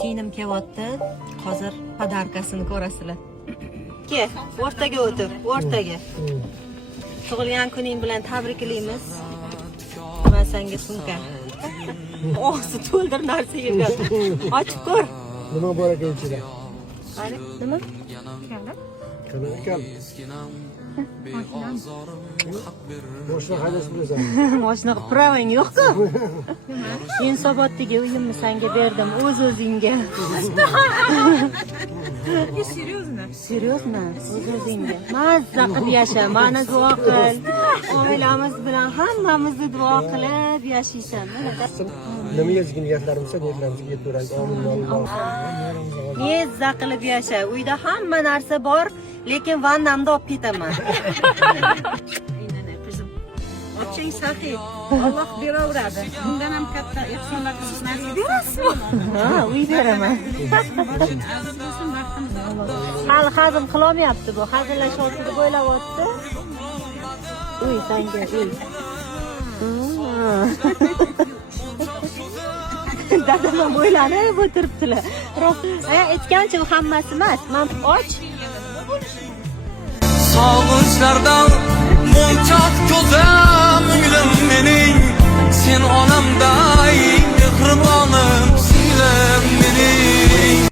Singlim kelyapti. Hozir podarkasini ko'rasizlar. Ke, o'rtaga o'tir, o'rtaga. Tug'ilgan kuning bilan tabriklaymiz. Men senga sumka. Og'zi to'ldir narsa yegan. Ochib ko'r. Nima bor ekan ichida? Qani, nima? Qani ekan? Boshqa hadas bilasan. Mashina qilib pravang yo'q-ku. Yunusobodga uyimni senga berdim, o'z-o'zingga. Серьезно? O'z-o'zingga. Mazza qilib yasha, meni duo qil. Oilamiz bilan hammamizni duo qilib yashaysan. Nima yozgan niyatlarimiz niyatlarimizga yetaveradi. Amin. Nezza qilib yasha. Uyda hamma narsa bor, lekin vannamda olib ketaman. Oching saxiy. Alloh beraveradi. Bundan ham katta ehsonlar qilish nasib berasizmi? Ha, uy beraman. Hali hazm qilolmayapti bu. Hazillashyapti deb o'ylayapti. Uy, senga uy. Dadam o'ylanib o'tiribdilar. Aytgancha u hammasi emas. Men och. Sog'inchlardan munchoq